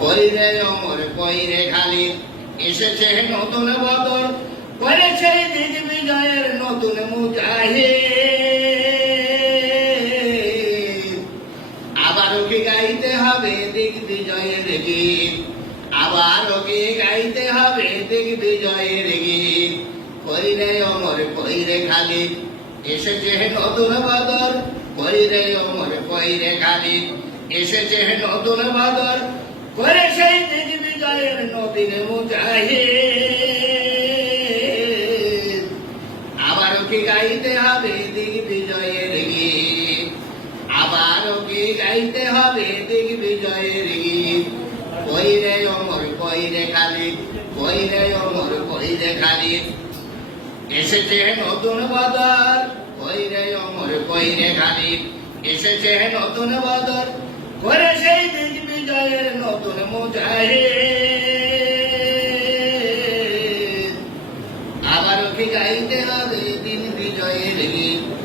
কইরে অমর, কইরে খালি। এসেছে নতুন বদল, করেছে দিগ বিজয়ের নতুন মুজাহিদ। আবারও কি গাইতে হবে দিগ বিজয়ের গীত? আবারও কি গাইতে হবে দিগ বিজয়ের গীত? কইরে অমর, কইরে খালি। এসেছে নতুন বদল, কইরে অমর, কইরে খালি। এসেছে নতুন বদল করে সেই দিগ বিজয়ের নবীন মুজাহিদ। আবারও কি গাইতে হবে দিগ বিজয়ের গীত? আবারও কি গাইতে হবে দিগ বিজয়ের গীত? কইরে অমর কইরে খালি কইরে অমর কইরে খালি? এসেছে নতুন বদল কইরে অমর কইরে খালি? এসেছে নতুন বদল করে সেই মুজাহিদ আবারও কি গাইতে হবে দিন বিজয়ের গীত